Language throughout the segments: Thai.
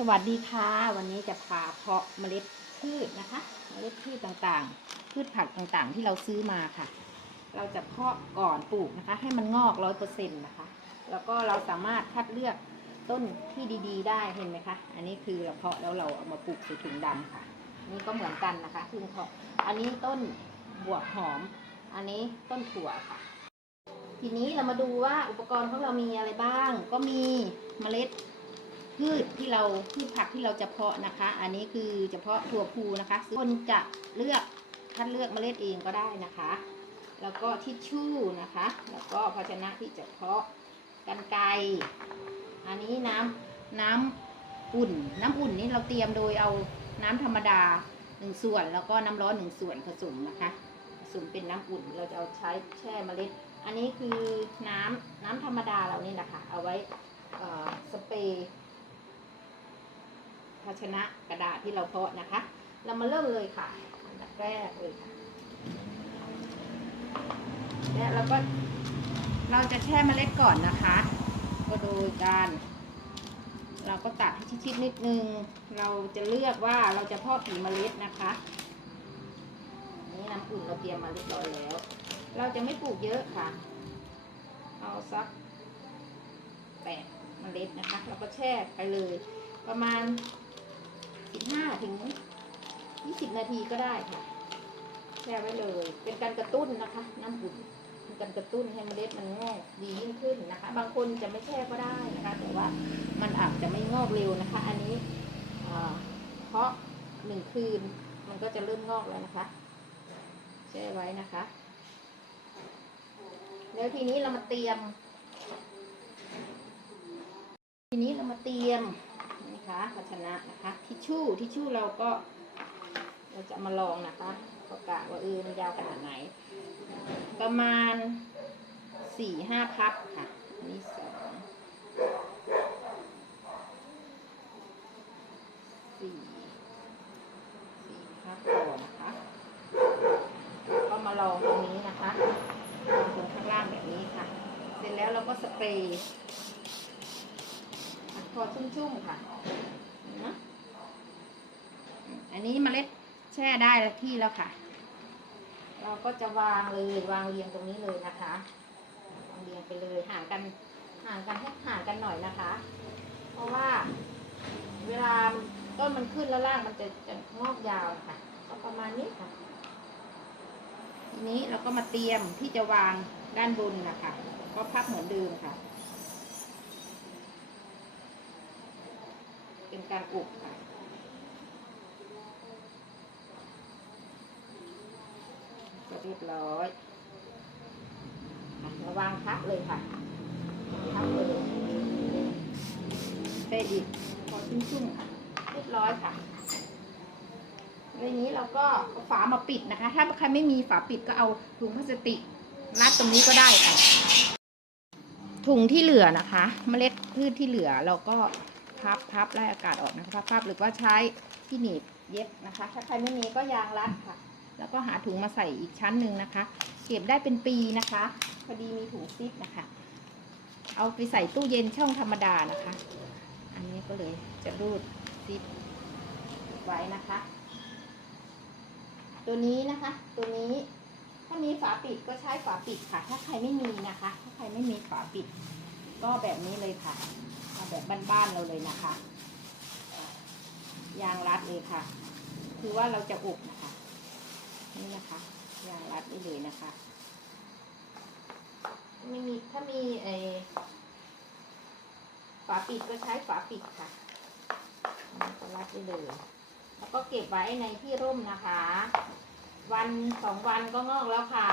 สวัสดีค่ะ วันนี้จะพาเพาะเมล็ดพืชนะคะเมล็ดพืชต่างๆ พืชผักต่างๆ ที่เราซื้อมาค่ะ เราจะเพาะก่อนปลูกนะคะ ให้มันงอกร้อยเปอร์เซ็นต์นะคะ แล้วก็เราสามารถคัดเลือกต้นที่ดี ๆ ได้เห็นไหมคะอันนี้คือเราเพาะแล้วเราเอามาปลูกใส่ถุงดำค่ะนนี้ก็เหมือนกันนะคะคือเพาะอันนี้ต้นบวบหอม อันนี้ต้นถั่วค่ะ ทีนี้เรามาดูว่าอุปกรณ์ของเรามีอะไรบ้าง ก็มีเมล็ด พืชที่เราพืชผักที่เราจะเพาะนะคะ อันนี้คือเฉพาะถั่วพูนะคะคนจะเลือกคัดเลือกเมล็ดเองก็ได้นะคะ แล้วก็ทิชชู่นะคะ แล้วก็ภาชนะที่จะเพาะกันไกอันนี้น้ำน้ำอุ่น น้ำอุ่นนี่เราเตรียมโดยเอาน้ำธรรมดาหนึ่งส่วน แล้วก็น้ำร้อนหนึ่งส่วนผสมนะคะผสมเป็นน้ำอุ่นเราจะเอาใช้แช่เมล็ด อันนี้คือน้ำน้ำธรรมดาเรานี่นะคะ เอาไว้สเปรย์ ชนะกระดาษที่เราเพาะนะคะ เรามาเริ่มเลยค่ะอันดับแรกเลยค่ะและเราก็เราจะแช่เมล็ดก่อนนะคะ ก็โดยการเราก็ตัดให้ชิดๆนิดนึง เราจะเลือกว่าเราจะเพาะกี่เมล็ดนะคะนนี้น้ำอุ่นเราเตรียมมาเรียบร้อยแล้ว เราจะไม่ปลูกเยอะค่ะ เอาสักแปดเมล็ดนะคะ แล้วก็แช่ไปเลยประมาณ 15ถึง20 นาทีก็ได้ค่ะแช่ไว้เลย เป็นการกระตุ้นนะคะ น้ำอุ่นเป็นการกระตุ้นให้เมล็ดมันงอกดียิ่งขึ้นนะคะ บางคนจะไม่แช่ก็ได้นะคะ แต่ว่ามันอาจจะไม่งอกเร็วนะคะ อันนี้เพราะหนึ่งคืนมันก็จะเริ่มงอกแล้วนะคะแช่ไว้นะคะ แล้วทีนี้เรามาเตรียม ทีนี้เรามาเตรียม นะคะภาชนะนะคะทิชชู่ทิชชู่เราก็ เราจะมาลองนะคะประกาศว่าเออมันยาวขนาดไหน ประมาณสี่ห้าพับค่ะอันนี้สองสี่สี่พับก่อนนะคะ ก็มาลองตรงนี้นะคะลองตรงข้างล่างแบบนี้ค่ะ เสร็จแล้วเราก็สเปรย์ พอชุ่มๆค่ะนะอันนี้เมล็ดแช่ได้แล้วที่แล้วค่ะ เราก็จะวางเลยวางเรียงตรงนี้เลยนะคะวางเรียงไปเลยห่างกันห่างกันให้ห่างกันหน่อยนะคะ เพราะว่าเวลาต้นมันขึ้นแล้วล่างมันจะจะงอกยาวค่ะ ก็ประมาณนี้ค่ะทีนี้เราก็มาเตรียมที่จะวางด้านบนนะคะ ก็พับเหมือนเดิมค่ะ เป็นการอบค่ะก็เรียบร้อยระวางพับเลยค่ะพับเลยเตอีกพอชุ่มๆค่ะเรียบร้อยค่ะแล้วองนี้เราก็ฝามาปิดนะคะ ถ้าใครไม่มีฝาปิดก็เอาถุงพลาสติกรัดตรงนี้ก็ได้ค่ะ ถุงที่เหลือนะคะ เมล็ดพืชที่เหลือเราก็ พับพับไล่อากาศออกนะคะพับพับหรือว่าใช้ที่หนีบเย็บนะคะ ถ้าใครไม่มีก็ยางรัดค่ะ แล้วก็หาถุงมาใส่อีกชั้นหนึ่งนะคะ เก็บได้เป็นปีนะคะ พอดีมีถุงซิปนะคะ เอาไปใส่ตู้เย็นช่องธรรมดานะคะ อันนี้ก็เลยจะรูดซิปไว้นะคะ ตัวนี้นะคะ ตัวนี้ถ้ามีฝาปิดก็ใช้ฝาปิดค่ะ ถ้าใครไม่มีนะคะ ถ้าใครไม่มีฝาปิด ก็แบบนี้เลยค่ะแบบบ้านๆเราเลยนะคะยางรัดเลยค่ะ คือว่าเราจะอบนะคะ นี่นะคะยางรัดได้เลยนะคะ ไม่มีถ้ามีไอฝาปิดก็ใช้ฝาปิดค่ะก็รัดได้เลย แล้วก็เก็บไว้ในที่ร่มนะคะ วันสองวันก็งอกแล้วค่ะ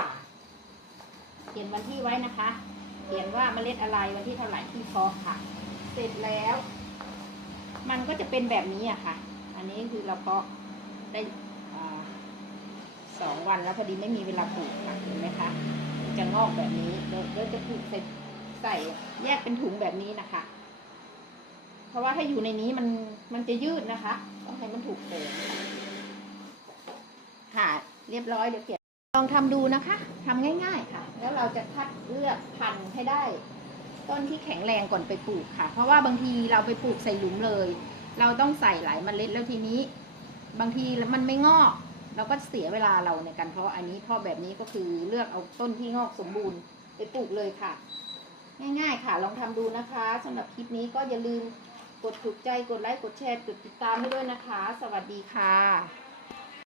เขียนวันที่ไว้นะคะ เขียนว่าเมล็ดอะไรวันที่เท่าไหร่ที่เพาะค่ะ เสร็จแล้ว มันก็จะเป็นแบบนี้อะค่ะ อันนี้คือเราเพาะได้สองวันแล้วพอดีไม่มีเวลาปลูกค่ะเห็นไหมคะจะงอกแบบนี้เดี๋ยวจะปลูกใส่ใส่แยกเป็นถุงแบบนี้นะคะ เพราะว่าถ้าอยู่ในนี้มันมันจะยืดนะคะต้องให้มันถูกแสงค่ะเรียบร้อยเดี๋ยวเขียนลองทำดูนะคะทำง่าย ๆค่ะ แล้วเราจะคัดเลือกพันธุ์ให้ได้ ต้นที่แข็งแรงก่อนไปปลูกค่ะ เพราะว่าบางทีเราไปปลูกใส่หลุมเลย เราต้องใส่หลายเมล็ดแล้วทีนี้ บางทีมันไม่งอก เราก็เสียเวลาเราในการเพราะอันนี้เพาะแบบนี้ก็คือเลือกเอาต้นที่งอกสมบูรณ์ไปปลูกเลยค่ะ ง่ายๆค่ะลองทำดูนะคะสำหรับคลิปนี้ก็อย่าลืมกดถูกใจกดไลค์กดแชร์กดติดตามให้ด้วยนะคะ สวัสดีค่ะ